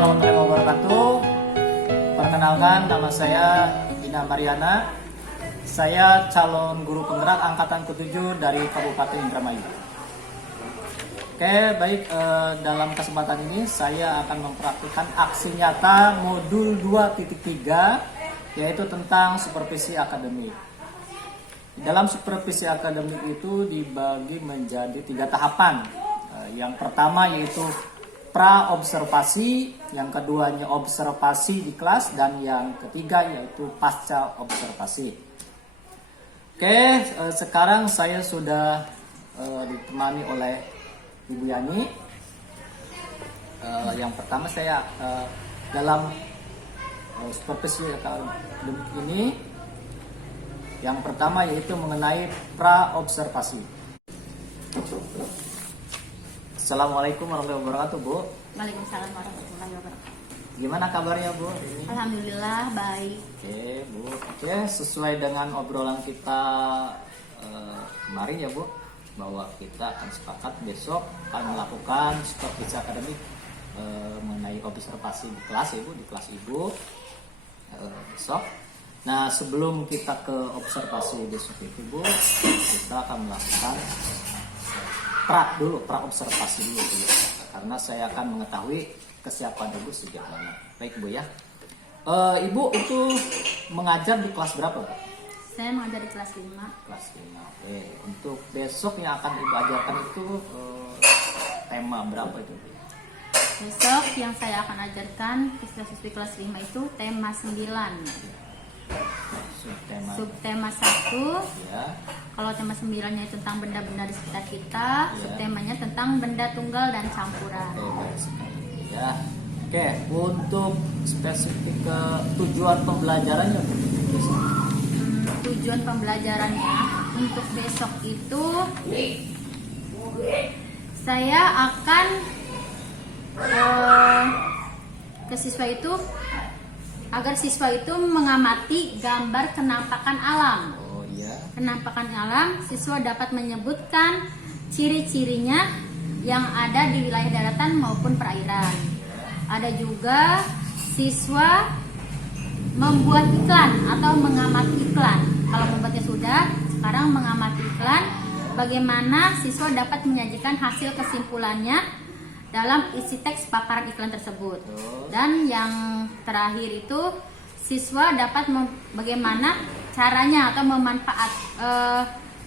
warahmatullahi wabarakatuh. Perkenalkan, nama saya Ina Mariana. Saya calon guru penggerak angkatan ke-7 dari Kabupaten Indramayu. Oke, baik, dalam kesempatan ini saya akan mempraktikkan aksi nyata modul 2.3, yaitu tentang supervisi akademik. Dalam supervisi akademik itu dibagi menjadi 3 tahapan. Yang pertama yaitu pra-observasi, yang keduanya observasi di kelas, dan yang ketiga yaitu pasca observasi. Oke, sekarang saya sudah ditemani oleh Ibu Yani. Yang pertama saya dalam supervisi akademik ini, yang pertama yaitu mengenai pra-observasi. Assalamualaikum warahmatullahi wabarakatuh, Bu. Waalaikumsalam warahmatullahi wabarakatuh. Gimana kabarnya, Bu? Alhamdulillah baik. Oke, Bu. Oke, sesuai dengan obrolan kita kemarin ya, Bu, bahwa kita akan sepakat besok akan melakukan supervisi akademik mengenai observasi di kelas, Ibu, di kelas Ibu besok. Nah, sebelum kita ke observasi besok itu, Bu, kita akan melakukan pra-observasi dulu, Bu, ya. Karena saya akan mengetahui kesiapan Ibu sejauh mana. Baik, Bu, ya. Ibu itu mengajar di kelas berapa, Bu? Saya mengajar di kelas 5. Kelas 5. Oke. Untuk besok yang akan Ibu ajarkan itu tema berapa itu, Bu? Besok yang saya akan ajarkan siswa-siswi kelas 5 itu tema 9. Subtema 1. Ya. Kalau tema 9-nya itu tentang benda-benda di sekitar kita, Ya. subtemanya tentang benda tunggal dan campuran. Oke, baik sekali. Ya. Oke, untuk spesifik ke tujuan pembelajarannya, Bu? Tujuan pembelajarannya untuk besok itu saya akan ke siswa itu agar siswa itu mengamati gambar kenampakan alam. Oh iya. Penampakan alam, siswa dapat menyebutkan ciri-cirinya yang ada di wilayah daratan maupun perairan. Ada juga siswa membuat iklan atau mengamati iklan. Kalau membuatnya sudah, sekarang mengamati iklan, bagaimana siswa dapat menyajikan hasil kesimpulannya dalam isi teks paparan iklan tersebut. Dan yang terakhir itu siswa dapat bagaimana caranya atau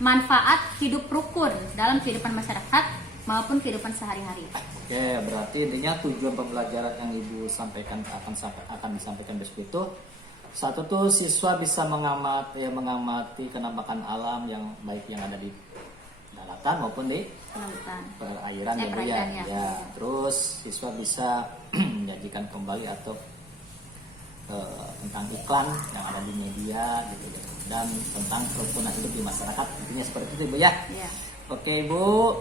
manfaat hidup rukun dalam kehidupan masyarakat maupun kehidupan sehari-hari. Oke, berarti intinya tujuan pembelajaran yang Ibu sampaikan akan disampaikan besok itu, satu tuh siswa bisa mengamati kenampakan alam yang baik yang ada di daratan maupun di perairan, ya, Bu, ya. Ya. Terus siswa bisa menyajikan kembali atau tentang iklan yang ada di media gitu ya, dan tentang kerukunan hidup di masyarakat, intinya seperti itu, Bu, ya. Ya. Oke, Bu,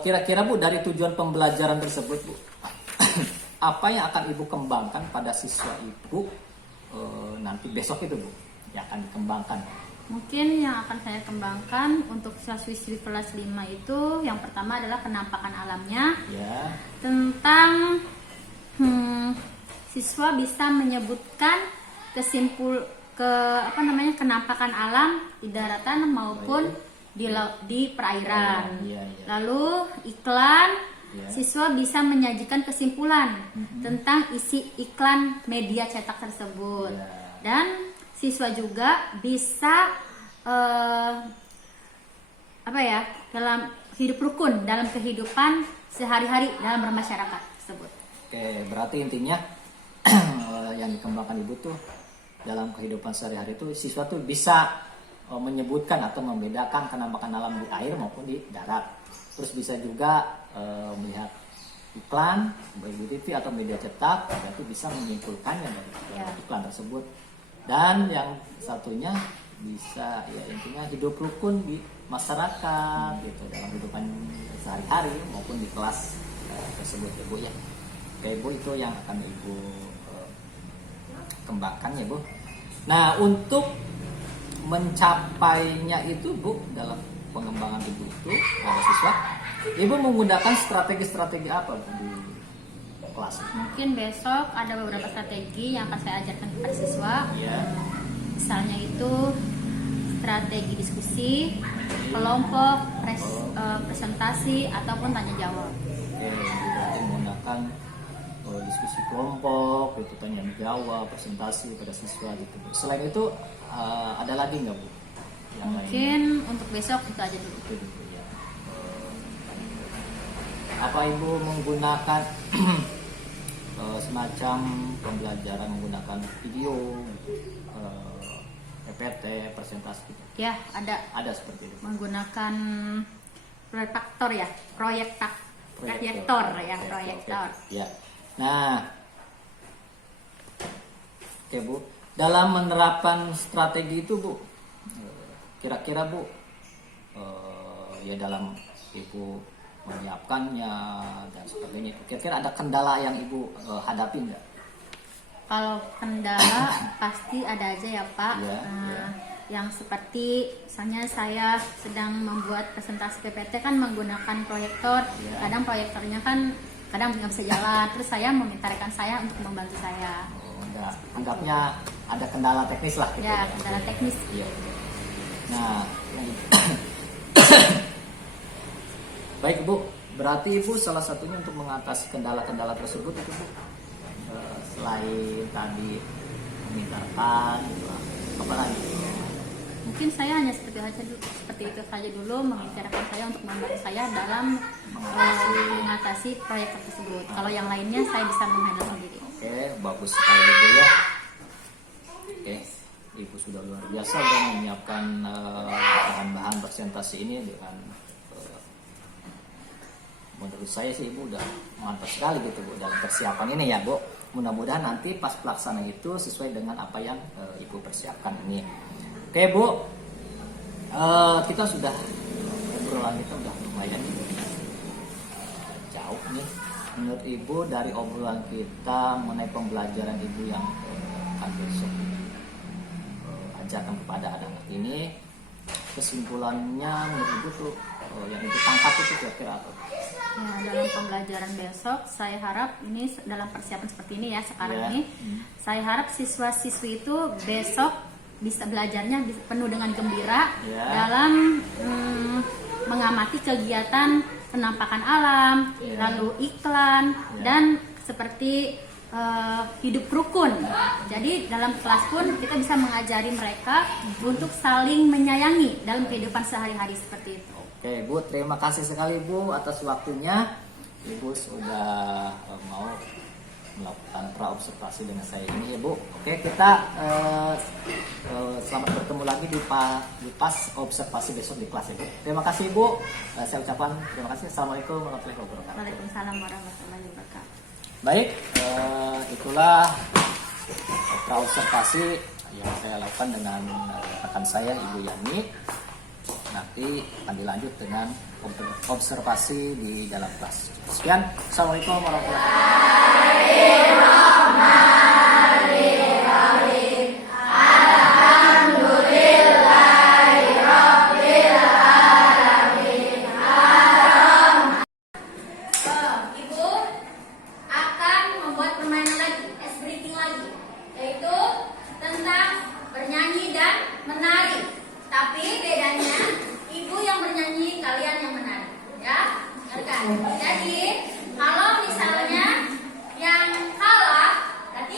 kira-kira, Bu, dari tujuan pembelajaran tersebut, Bu, apa yang akan Ibu kembangkan pada siswa Ibu nanti besok itu, Bu, yang akan dikembangkan? Mungkin yang akan saya kembangkan untuk siswa-siswi kelas 5 itu yang pertama adalah penampakan alamnya. Ya. Tentang siswa bisa menyebutkan kenampakan alam di daratan maupun di perairan. Ya. Lalu iklan, Ya. siswa bisa menyajikan kesimpulan tentang isi iklan media cetak tersebut. Ya. Dan siswa juga bisa dalam hidup rukun dalam kehidupan sehari-hari dalam bermasyarakat tersebut. Oke, berarti intinya yang dikembangkan Ibu tuh dalam kehidupan sehari-hari itu siswa tuh bisa menyebutkan atau membedakan kenampakan alam di air maupun di darat. Terus bisa juga melihat iklan baik di TV atau media cetak, berarti bisa menyimpulkannya dari iklan tersebut. Dan yang satunya bisa ya intinya hidup rukun di masyarakat gitu dalam kehidupan sehari-hari maupun di kelas tersebut, ya, Bu, ya. Oke, Bu, itu yang akan Ibu kembangkan, ya, Bu. Nah, untuk mencapainya itu, Bu, dalam pengembangan perkembangan ibu itu pada siswa, ibu menggunakan strategi-strategi apa Bu, di kelas? Mungkin besok ada beberapa strategi yang akan saya ajarkan kepada siswa. Ya. Misalnya itu strategi diskusi, kelompok, presentasi ataupun tanya jawab. Oke, berarti menggunakan diskusi kelompok, itu tanya jawab, presentasi pada siswa gitu. Selain itu ada lagi nggak Bu? Yang Mungkin untuk besok itu aja dulu. itu dulu ya. Apa ibu menggunakan semacam pembelajaran menggunakan video, PPT, presentasi gitu? Ya, ada Ada seperti itu. menggunakan proyektor ya, proyektor ya, proyektor. Ya. Nah, oke Bu, dalam menerapkan strategi itu Bu, kira-kira Bu, ya dalam Ibu menyiapkannya dan sebagainya, kira-kira ada kendala yang Ibu hadapi nggak? Kalau kendala pasti ada aja ya Pak. Ya, Nah, yang seperti misalnya saya sedang membuat presentasi PPT kan menggunakan proyektor, Ya. kadang proyektornya kan kadang nggak bisa jalan, terus saya meminta rekan saya untuk membantu saya. Enggak, anggapnya ada kendala teknis lah gitu. Ya, kendala teknis. Iya. Nah, baik Bu, berarti Ibu salah satunya untuk mengatasi kendala-kendala tersebut itu Bu, selain tadi memintakan, gitu, apa lagi? Mungkin saya hanya seperti itu saja dulu, meminta rekan saya untuk membantu saya dalam mengatasi proyek tersebut. Kalau yang lainnya saya bisa menghandle sendiri. Oke, bagus sekali Ibu ya. Oke, Ibu sudah luar biasa dan menyiapkan bahan-bahan presentasi ini dengan menurut saya sih Ibu udah mantap sekali gitu Bu dalam persiapan ini ya Bu. Mudah-mudahan nanti pas pelaksana itu sesuai dengan apa yang Ibu persiapkan ini. Oke Bu, kita sudah obrolan kita udah lumayan jauh nih. Menurut Ibu dari obrolan kita mengenai pembelajaran Ibu yang akan besok ajarkan kepada anak-anak ini, kesimpulannya menurut Ibu tuh yang Ibu tangkap itu kira-kira apa? Ya, dalam pembelajaran besok, saya harap ini dalam persiapan seperti ini ya sekarang Ya. ini, saya harap siswa-siswi itu besok bisa belajarnya penuh dengan gembira Ya. dalam mengamati kegiatan penampakan alam, Ya. lalu iklan Ya. dan seperti hidup rukun. Jadi dalam kelas pun kita bisa mengajari mereka untuk saling menyayangi dalam kehidupan sehari-hari seperti itu. Oke Bu, terima kasih sekali Bu atas waktunya. Ibu sudah mau melakukan praobservasi dengan saya ini ya Bu. Oke, kita selamat bertemu lagi di pas observasi besok di kelas ya Bu. Terima kasih Bu. Saya ucapkan terima kasih. Assalamualaikum warahmatullahi wabarakatuh. Waalaikumsalam warahmatullahi wabarakatuh. Baik, itulah praobservasi yang saya lakukan dengan rekan saya Ibu Yani. Nanti akan dilanjut dengan observasi di dalam kelas. Sekian, Assalamualaikum warahmatullahi wabarakatuh. Ibu akan membuat permainan lagi, ice breathing lagi, yaitu tentang bernyanyi dan menari. Tapi bedanya, ibu yang bernyanyi, kalian yang menari, ya. Dengarkan. Jadi, kalau misalnya yang kalah, berarti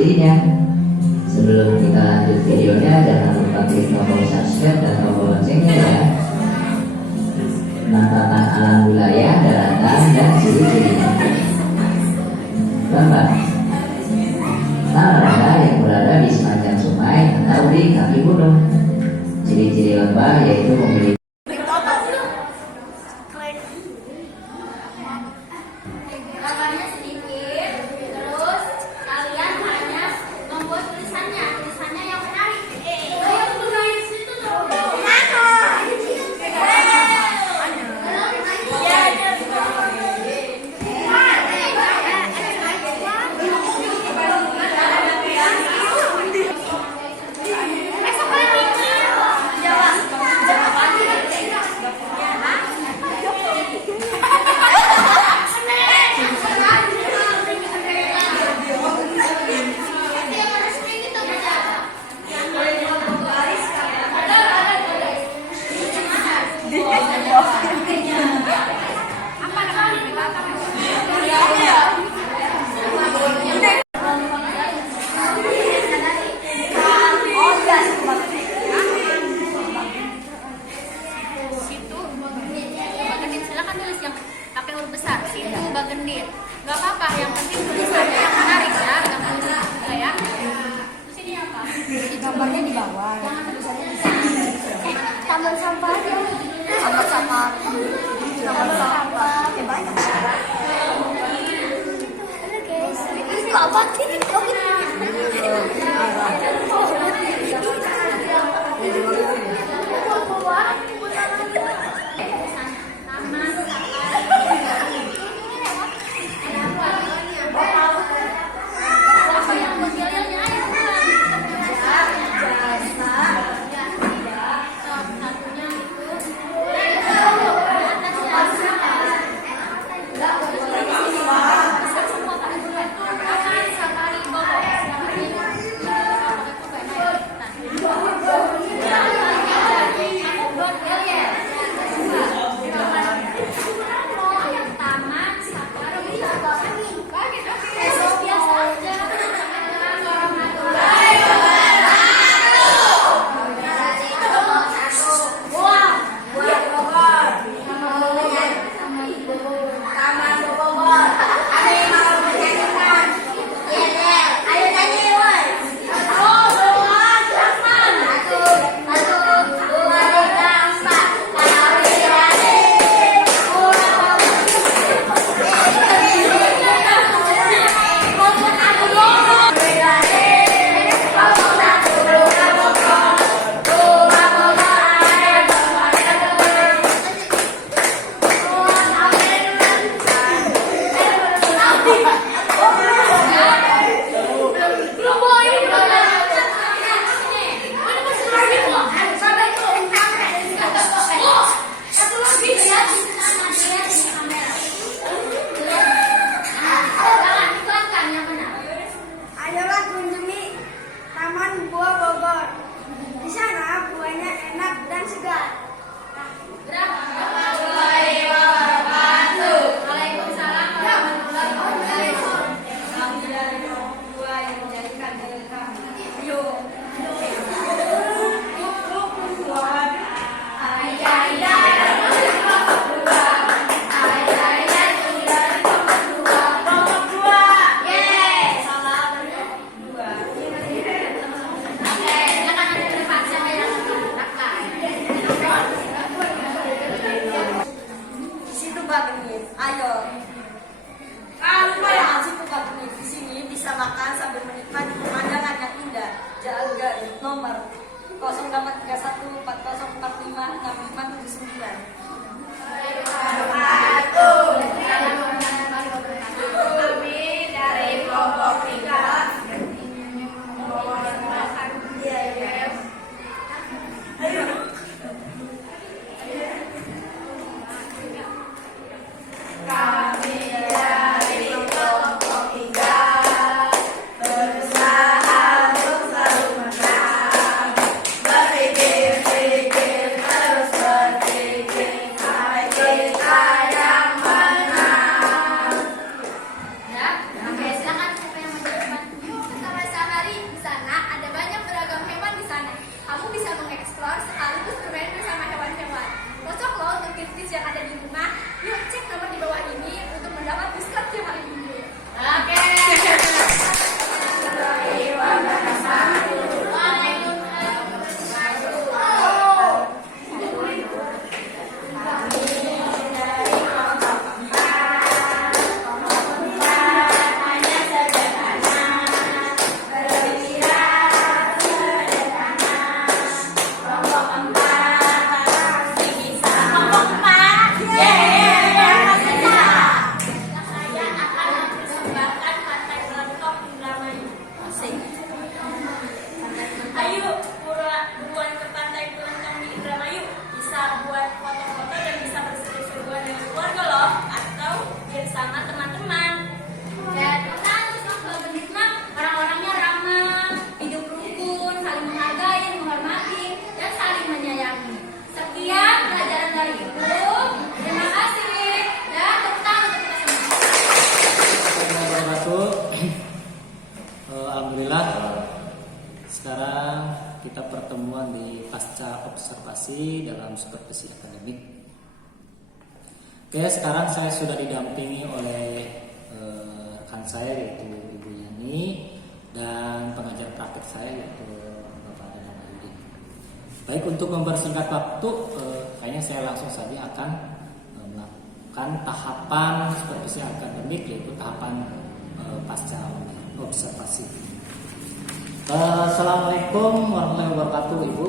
ciri-cirinya. Sebelum kita lanjut videonya, jangan lupa klik tombol subscribe dan tombol loncengnya ya. Penampakan alam wilayah, daratan, dan ciri-cirinya. Gambar lembah yang berada di sepanjang sungai atau di kaki gunung. Ciri-ciri lembah yaitu memiliki Gambarnya sedikit, terus kalian hanya membuat tulisannya yang menarik. Silakan tulis yang pakai huruf besar. Situ Bagendit. Gak apa-apa, yang penting tulisannya yang menarik ya. Ya. Terus ini apa? Gambarnya di bawah. Tulisannya di sini. Taman sampah aja. Taman sampah. Taman sampah. Banyak. Guys, itu apa sih? Apa yang buat yel-yelnya? Ayo pulang. Satunya itu atas ya. Besar semua kan? Akan sampai pasca observasi dalam supervisi akademik. Oke, sekarang saya sudah didampingi oleh rekan saya yaitu Ibu Yani dan pengajar praktik saya yaitu Bapak Dadang Ayudin. Baik, untuk mempersingkat waktu, kayaknya saya langsung saja akan melakukan tahapan supervisi akademik yaitu tahapan pasca observasi. Assalamualaikum warahmatullahi wabarakatuh, Ibu.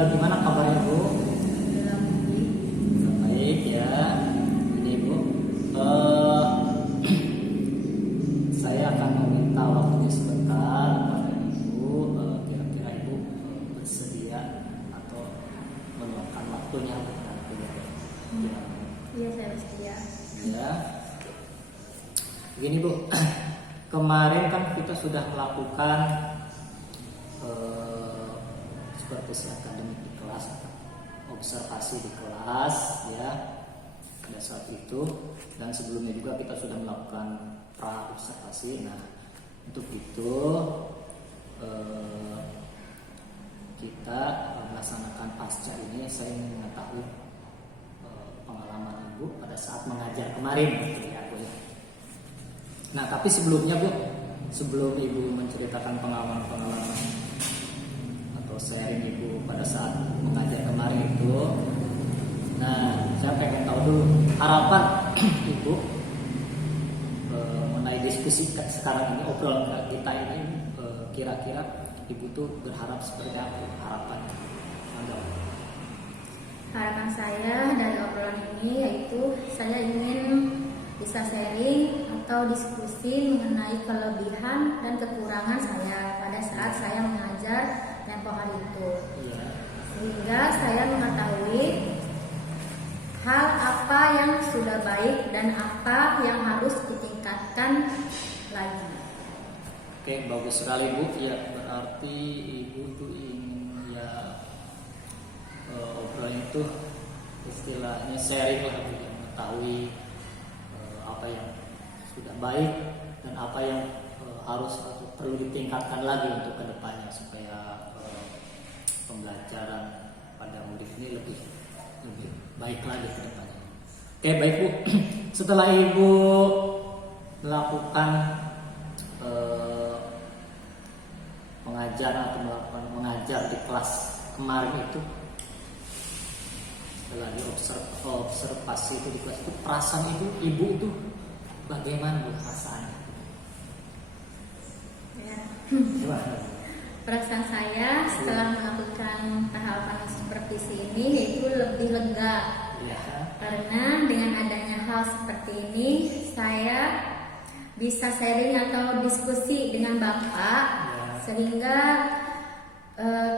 Gimana kabarnya, Bu? Baik ya. Ini, Bu. Saya akan meminta waktunya sebentar kepada Ibu. Kira-kira Ibu bersedia atau meluangkan waktunya untuk nanti? Iya, saya bersedia. Ya. Begini, Bu. Kemarin kan kita sudah melakukan supervisi akademik di kelas, observasi di kelas, ya, pada saat itu. Dan sebelumnya juga kita sudah melakukan pra observasi. Nah, untuk itu kita melaksanakan pasca ini. Saya ingin mengetahui pengalaman Ibu pada saat mengajar kemarin, gitu ya, Bu. Nah, tapi sebelumnya, Bu, sebelum Ibu menceritakan pengalaman-pengalaman atau sharing Ibu pada saat mengajar kemarin itu, nah, saya pengen tahu dulu harapan Ibu mengenai diskusi sekarang ini, obrolan kita ini, kira-kira Ibu tuh berharap seperti apa harapannya? Harapan saya dari obrolan ini yaitu saya ingin bisa sharing atau diskusi mengenai kelebihan dan kekurangan saya pada saat saya mengajar tempo hari itu, sehingga saya mengetahui hal apa yang sudah baik dan apa yang harus ditingkatkan lagi. Oke, bagus sekali, Bu. Ya, berarti Ibu tuh ingin ya obrolan itu istilahnya sharing lah, Bu, yang mengetahui apa yang sudah baik dan apa yang harus atau perlu ditingkatkan lagi untuk kedepannya supaya pembelajaran pada murid ini lebih baik lagi ke depannya. Oke, baik, Bu. Setelah Ibu melakukan pengajaran atau melakukan mengajar di kelas kemarin itu, setelah observasi itu di kelas itu, perasaan Ibu itu bagaimana, Bu, perasaannya? Ya. Gimana? Perasaan saya setelah melakukan tahapan supervisi ini yaitu lebih lega, Ya. karena dengan adanya hal seperti ini saya bisa sharing atau diskusi dengan Bapak, sehingga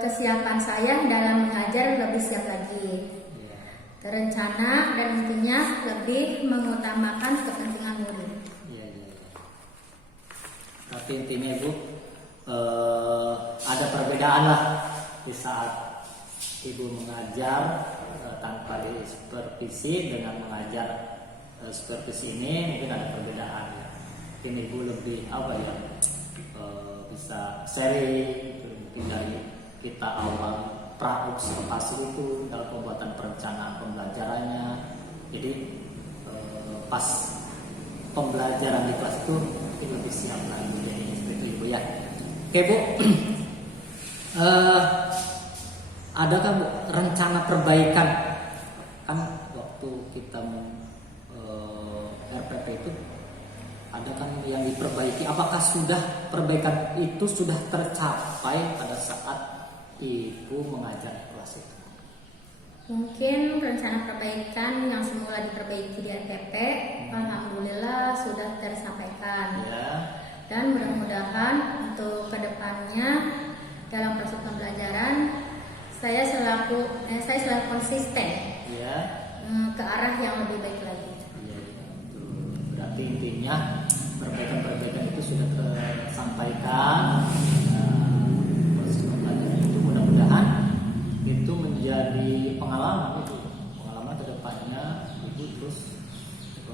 kesiapan saya dalam mengajar lebih siap lagi, terencana, dan tentunya lebih mengutamakan kepentingan murid. Iya. Tapi intinya, Bu, ada perbedaan lah di saat Ibu mengajar tanpa supervisi dengan mengajar supervisi ini, mungkin ada perbedaan. Mungkin Ibu lebih bisa sharing gitu, mungkin dari kita awal pra observasi itu dalam pembuatan perencanaan pembelajarannya. Jadi pas pembelajaran di kelas itu mungkin lebih siap lagi, jadi seperti itu ya. Oke, Bu, adakah, Bu, rencana perbaikan? Kan waktu kita RPP itu ada kan yang diperbaiki. Apakah sudah perbaikan itu sudah tercapai pada saat Ibu mengajar di kelas itu? Mungkin rencana perbaikan yang semula diperbaiki di RPP, alhamdulillah sudah tersampaikan. Ya. Dan mudah-mudahan untuk kedepannya dalam proses pembelajaran saya selalu konsisten, Ya. ke arah yang lebih baik lagi. Iya. Berarti intinya perbaikan-perbaikan itu sudah tersampaikan. Proses pembelajaran itu mudah-mudahan itu menjadi pengalaman ke depannya Ibu terus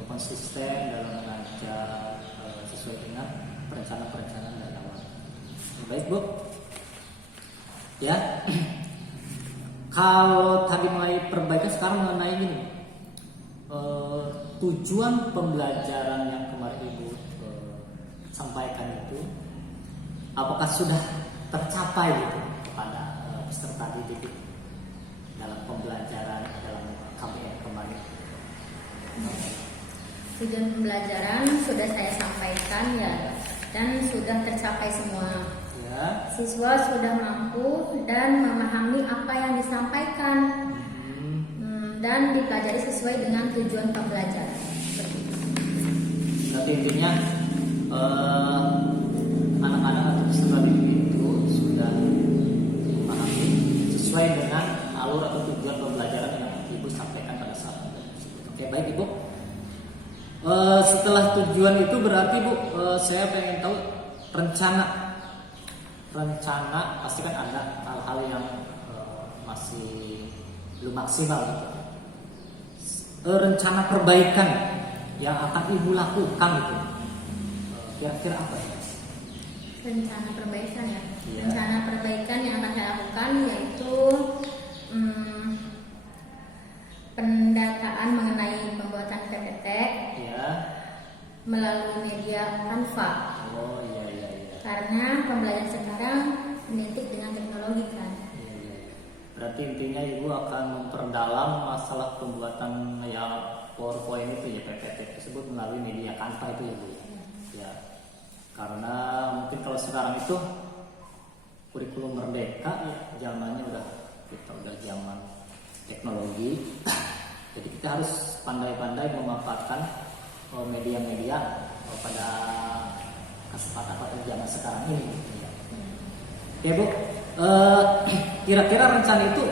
konsisten dalam mengajar sesuai dengan perencanaan dari awal. Baik, Bu. Ya. Kalau tadi mulai perbaikan, sekarang mengenai gini, tujuan pembelajaran yang kemarin Ibu sampaikan itu, apakah sudah tercapai gitu kepada peserta didik dalam pembelajaran dalam KBM kemarin? Tujuan pembelajaran sudah saya sampaikan ya, dan sudah tercapai semua. Ya. Siswa sudah mampu dan memahami apa yang disampaikan dan dipelajari sesuai dengan tujuan pembelajaran. Berarti intinya anak-anak atau peserta didik itu sudah memahami sesuai dengan alur atau tujuan pembelajaran yang Ibu sampaikan pada saat itu. Oke, baik Ibu. Setelah tujuan itu berarti Bu, saya pengen tahu rencana pasti kan ada hal-hal yang masih belum maksimal gitu. Rencana perbaikan yang akan Ibu lakukan itu kira-kira apa ya? Rencana perbaikan ya. Iya. Rencana perbaikan yang akan saya lakukan yaitu pendataan mengenai pembuatan PPT Ya. melalui media Canva. Oh iya. Karena pembelajaran sekarang identik dengan teknologi kan. Iya. Berarti intinya Ibu akan memperdalam masalah pembuatan ya PowerPoint itu ya, PPT tersebut melalui media Canva itu ya Bu. Ya. Karena mungkin kalau sekarang itu kurikulum merdeka ya, zamannya kita udah zaman teknologi. Jadi kita harus pandai-pandai memanfaatkan media-media pada kesempatan pada zaman sekarang ini. Ya. Oke Bu, kira-kira rencana itu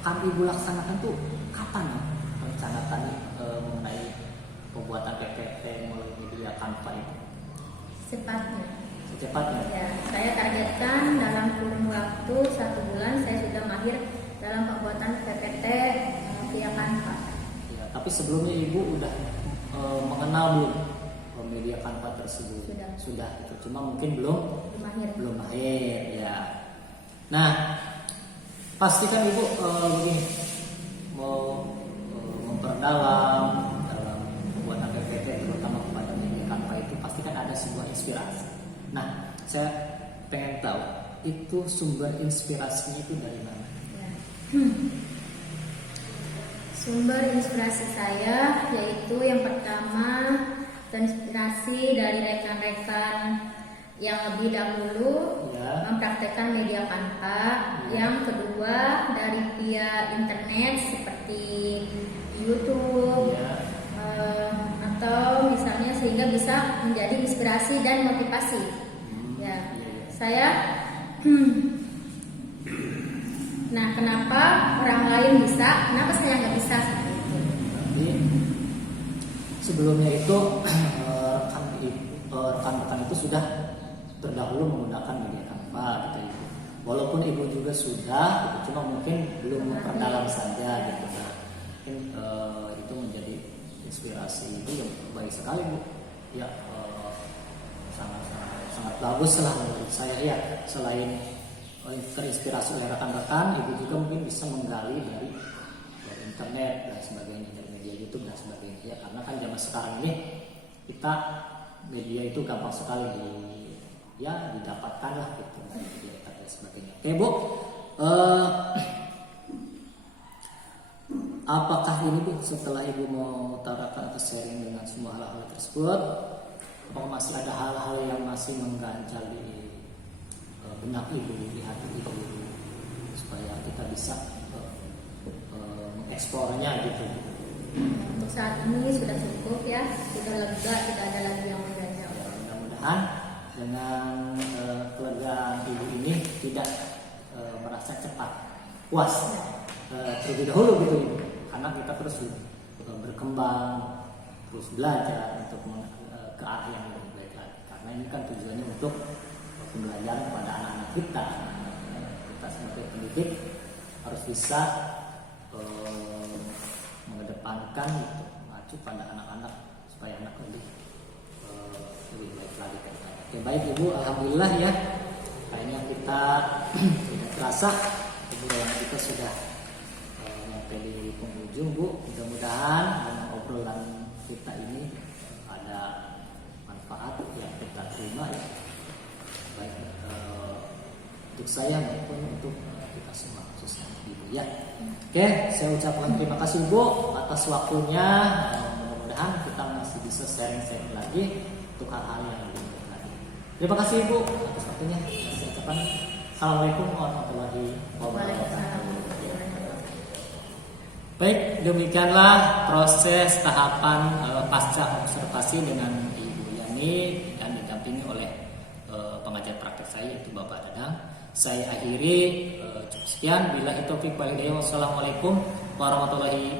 akan Ibu laksanakan tuh kapan ya? Rencana tadi mengenai pembuatan PPT melalui media Canva itu? Secepatnya. Ya, saya targetkan dalam kurun waktu 1 bulan saya sudah mahir dalam pembuatan PPT via Canva. Ya, tapi sebelumnya Ibu udah mengenal belum media Canva tersebut? Sudah gitu. Cuma mungkin belum mahir ya. Nah, pastikan Ibu begini mau memperdalam dalam pembuatan PPT terutama kepada media Canva itu pastikan ada sebuah inspirasi. Nah, saya pengen tahu itu sumber inspirasinya itu dari mana? Ya. Sumber inspirasi saya yaitu yang pertama terinspirasi dari rekan-rekan yang lebih dahulu Ya. mempraktekkan media Canva. Yang kedua dari via internet seperti YouTube Ya. atau misalnya sehingga bisa menjadi inspirasi dan motivasi. Ya, saya nah, kenapa orang lain bisa, kenapa saya nggak bisa seperti itu? Jadi sebelumnya itu rekan-rekan itu sudah terdahulu menggunakan media Canva gitu Ibu. Walaupun Ibu juga sudah, gitu, cuma mungkin belum memperdalam saja gitu. Nah, mungkin itu menjadi inspirasi itu yang baik sekali Bu. Ya, sangat bagus lah menurut saya ya. Selain terinspirasi oleh rekan-rekan, Ibu juga mungkin bisa menggali dari internet dan sebagainya, dari media YouTube dan sebagainya ya. Karena kan zaman sekarang ini kita media itu gampang sekali didapatkan lah gitu, media dan sebagainya. Oke Bu, apakah ini Bu setelah Ibu mau utarakan atau sharing dengan semua hal-hal tersebut, apakah masih ada hal-hal yang masih mengganjal di benak Ibu, di hati Ibu, supaya kita bisa mengeksplornya gitu? Untuk saat ini sudah cukup ya, sudah lega, tidak ada lagi yang mengganjal. Mudah-mudahan dengan keluarga Ibu ini tidak merasa cepat puas terlebih dahulu gitu Ibu, karena kita terus berkembang, terus belajar untuk ke arah yang lebih baik lagi. Karena ini kan tujuannya untuk pembelajaran kepada anak-anak kita. Kita sebagai pendidik harus bisa mengedepankan gitu, mengacu pada anak-anak supaya anak lebih baik lagi. Oke, baik Ibu, alhamdulillah ya. kayaknya kita tidak terasa obrolan kita sudah sampai di penghujung, Bu. Mudah-mudahan dengan obrolan kita ini ada manfaat yang kita terima ya, baik untuk saya maupun untuk kita semua, khususnya Ibu ya. Oke, saya ucapkan terima kasih Bu atas waktunya. Mudah-mudahan kita masih bisa sharing-sharing lagi untuk hal-hal yang lebih baik lagi. Terima kasih Ibu atas waktunya. Saya ucapkan Assalamualaikum warahmatullahi wabarakatuh. Baik, demikianlah proses tahapan pasca observasi dengan Ibu Yani dan didampingi oleh pengajar praktek saya yaitu Bapak Dadang. Saya akhiri cukup sekian. Billahi taufik wal hidayah. Wassalamualaikum warahmatullahi